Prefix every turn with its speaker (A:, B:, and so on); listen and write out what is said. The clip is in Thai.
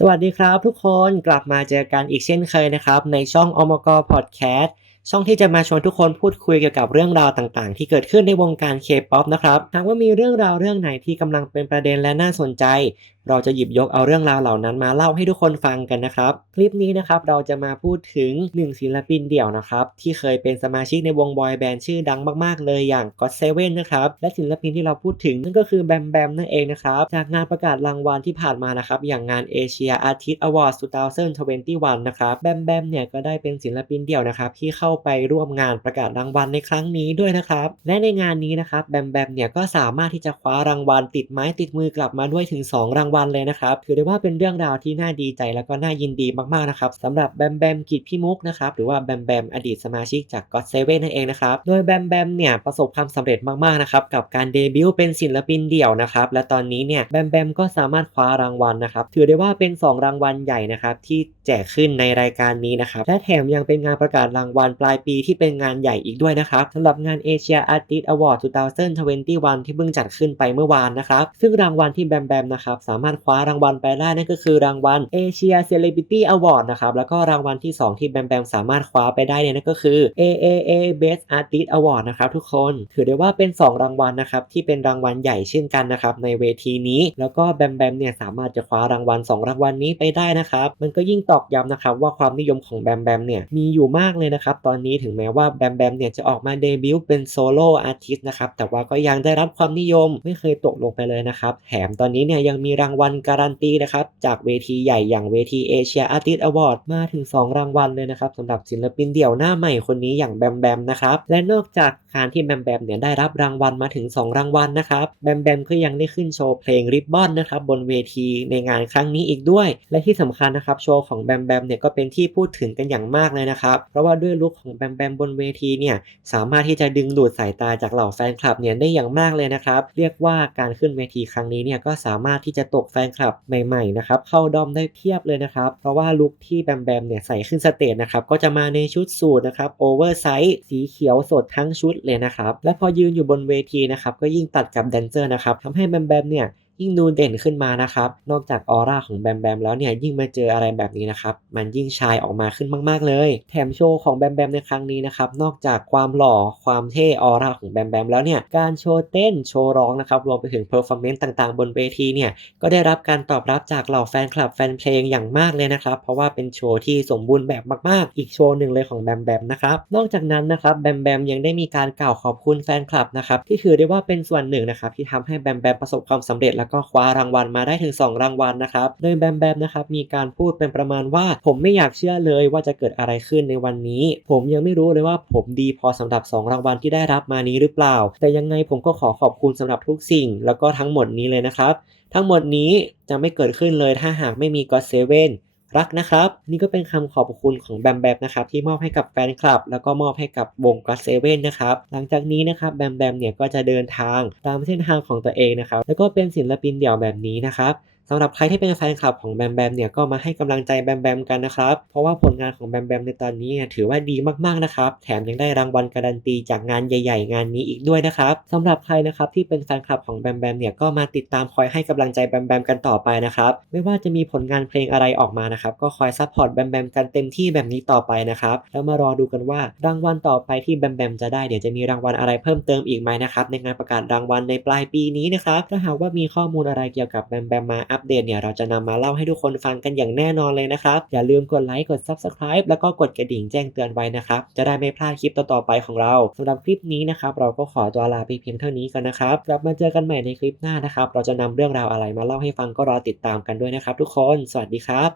A: สวัสดีครับทุกคนกลับมาเจอกันอีกเช่นเคยนะครับ ในช่องอมกพอดแคสต์ช่องที่จะมาชวนทุกคนพูดคุยเกี่ยวกับเรื่องราวต่างๆ ที่เกิดขึ้นในวงการเคป๊อปนะครับหากว่ามีเรื่องราวเรื่องไหนที่กำลังเป็นประเด็นและน่าสนใจ เราจะหยิบยกเอาเรื่องราวเหล่านั้นมาเล่าให้ทุกคนฟังกันนะครับ คลิปนี้นะครับเราจะมาพูดถึงหนึ่งศิลปินเดี่ยวนะครับที่เคยเป็นสมาชิกในวงบอยแบนด์ชื่อดังมากๆ เลยอย่าง God Seven นนะครับและศิลปินที่เราพูดถึงนั่นก็คือแบมแบมนั่นเองนะครับจากงานประกาศรางวัลที่ผ่านมานะครับอย่างงาน Asia Artist Awards 2021นะครับแบมแบมเนี่ยก็ได้เป็นศิลปินเดี่ยวนะครับที่เข้าไปร่วมงานประกาศรางวัลในครั้งนี้ด้วยนะครับและในงานนี้นะครับแบมแบมเนี่ยก็สามารถที่จะคว้ารางวัลติดไม้ติดมือกลับมาด้วยถึง 2 รางวัลเลยนะครับ ถือได้ว่าเป็นเรื่องราวที่น่าดีใจแล้วก็น่ายินดีมากๆนะครับสำหรับแบมแบมกิจพี่มุกนะครับหรือว่าแบมแบมอดีตสมาชิกจาก God Seven นั่นเองนะครับโดยแบมแบมเนี่ยประสบความสำเร็จมากๆนะครับกับการเดบิวต์เป็นศิลปินเดี่ยวนะครับและตอนนี้เนี่ยแบมแบมก็สามารถคว้ารางวัลนะครับถือได้ว่าเป็น 2 รางวัลใหญ่นะครับที่แจกขึ้นในรายการนี้นะครับและแถมยังเป็นงานประกาศรางวัลปลายปีที่เป็นงานใหญ่อีกด้วยนะครับสำหรับงาน Asia Artist Award 2021 ที่เพิ่งจัดขึ้นไปเมื่อวานนะครับซึ่งรางวัลที่แบมแบมนะครับสามารถคว้ารางวัลไปได้นั่นก็คือรางวัล Asia Celebrity Award นะครับแล้วก็รางวัลที่ 2 ที่แบมแบมสามารถคว้าไปได้เนี่ยนั่นก็คือ AAA Best Artist Award นะครับทุกคนถือได้ว่าเป็น 2 รางวัลนะครับที่เป็นรางวัลใหญ่เช่นกันนะครับในเวทีนี้ แล้วก็แบมแบมเนี่ยสามารถจะคว้ารางวัล 2 รางวัลนี้ไปได้นะครับมันก็ยิ่งตอกย้ำนะครับว่าความนิยมของแบมแบมเนี่ยมีอยู่มากเลยนะครับตอนนี้ถึงแม้ว่าแบมแบมเนี่ยจะออกมาเดบิวต์เป็นโซโล่อาร์ติสต์นะครับแต่ว่าก็ยังได้รับความนิยมไม่เคยตกลงไปเลยนะครับแถมตอนนี้เนี่ยยังมีรางวัลการันตีนะครับ จากเวทีใหญ่อย่างเวทีเอเชียอาร์ติสต์อะวอร์ดมาถึง 2 รางวัลเลยนะครับสำหรับศิลปินเดี่ยวหน้าใหม่คนนี้อย่างแบมแบมนะครับและนอกจาก การที่แบมแบมเนี่ยได้รับรางวัลมาถึง 2 รางวัลนะครับแบมแบมก็ยังได้ขึ้นโชว์เพลงริบบอนนะครับบนเวทีในงานครั้งนี้อีกด้วย และที่สำคัญนะครับโชว์ของแบมแบมเนี่ยก็เป็นที่พูดถึงกันอย่างมากเลยนะครับเพราะว่าด้วยลุคของแบมแบมบนเวทีเนี่ยสามารถที่จะดึงดูดสายตาจากเหล่าแฟนคลับเนี่ยได้อย่างมากเลยนะครับเรียกว่าการขึ้นเวทีครั้งนี้เนี่ยก็สามารถที่จะตกแฟนคลับใหม่ๆนะครับเข้าดอมได้เพียบเลยนะครับเพราะว่าลุคที่แบมแบมเนี่ยใส่ขึ้นสเตจนะครับก็จะมาในชุดสูทนะครับโอเวอร์ไซส์สีเขียวสดทั้งชุดเลยนะครับและพอยืนอยู่บนเวทีนะครับก็ยิ่งตัดกับแดนเซอร์นะครับทำให้แบมแบมเนี่ย ยิ่งดูเด่นขึ้นมานะครับ นอกจากออร่าของแบมแบมแล้วเนี่ยยิ่งมาเจออะไรแบบนี้นะครับ มันยิ่งชายออกมาขึ้นมาก ๆ เลย แถมโชว์ของแบมแบมในครั้งนี้นะครับ นอกจากความหล่อความเท่ออร่าของแบมแบมแล้วเนี่ย การโชว์เต้นโชว์ร้องนะครับ รวมไปถึงเพอร์ฟอร์แมนซ์ต่างๆ บนเวทีเนี่ย ก็ได้รับการตอบรับจากเหล่าแฟนคลับแฟนเพลงอย่างมากเลยนะครับ เพราะว่าเป็นโชว์ที่สมบูรณ์แบบมากๆ อีกโชว์หนึ่งเลยของแบมแบมนะครับ นอกจากนั้นนะครับแบมแบมยังได้มีการกล่าวขอบคุณแฟนคลับนะครับที่ถือได้ว่าเป็นส่วนหนึ่งนะครับที่ทำให้แบมแบมประสบความสำเร็จแลก็คว้ารางวัลมาได้ถึง 2 รางวัลนะครับโดยแบมแบมนะครับมีการพูดเป็นประมาณว่า ผมไม่อยากเชื่อเลยว่าจะเกิดอะไรขึ้นในวันนี้ ผมยังไม่รู้เลยว่าผมดีพอสำหรับ 2 รางวัลที่ได้รับมานี้หรือเปล่า แต่ยังไงผมก็ขอขอบคุณสำหรับทุกสิ่ง แล้วก็ทั้งหมดนี้เลยนะครับ ทั้งหมดนี้จะไม่เกิดขึ้นเลยถ้าหากไม่มีก็เซเว่น รักนะครับ นี่ก็เป็นคำขอบคุณของแบมแบมนะครับที่มอบให้กับแฟนคลับ แล้วก็มอบให้กับวงก็เซเว่นนะครับหลังจากนี้นะครับแบมแบมเนี่ยก็จะเดินทางตามเส้นทางของตัวเองนะครับแล้วก็เป็นศิลปินเดี่ยวแบบนี้นะครับ สำหรับใครที่เป็นแฟนคลับของแบมแบมเนี่ยก็มาให้กำลังใจแบมแบมกันนะครับ เพราะว่าผลงานของแบมแบมในตอนนี้ถือว่าดีมากๆนะครับ แถมยังได้รางวัลการันตีจากงานใหญ่ ๆ งานนี้อีกด้วยนะครับสำหรับใครนะครับที่เป็นแฟนคลับของแบมแบมเนี่ยก็มาติดตามคอยให้กำลังใจแบมแบมกันต่อไปนะครับ ไม่ว่าจะมีผลงานเพลงอะไรออกมานะครับ ก็คอยซัพพอร์ตแบมแบมกันเต็มที่แบบนี้ต่อไปนะครับ แล้วมารอดูกันว่ารางวัลต่อไปที่แบมแบมจะได้เดี๋ยวจะมีรางวัลอะไรเพิ่มเติมอีกไหมนะครับในงานประกาศรางวัลในปลายปีนี้นะครับถ้าหากว่ามีข้อมูลอะไรเกี่ยวกับแบมแบมมาอัปเดตเนี่ยเราจะนำมาเล่าให้ทุกคนฟังกันอย่างแน่นอนเลยนะครับ อย่าลืมกดไลค์กด Subscribe แล้วก็กดกระดิ่งแจ้งเตือนไว้นะครับ จะได้ไม่พลาดคลิปต่อๆไปของเราสำหรับคลิปนี้นะครับเราก็ขอตัวลาไปเพียงเท่านี้กันนะครับกลับมาเจอกันใหม่ในคลิปหน้านะครับ เราจะนำเรื่องราวอะไรมาเล่าให้ฟังก็รอติดตามกันด้วยนะครับ ทุกคน สวัสดีครับ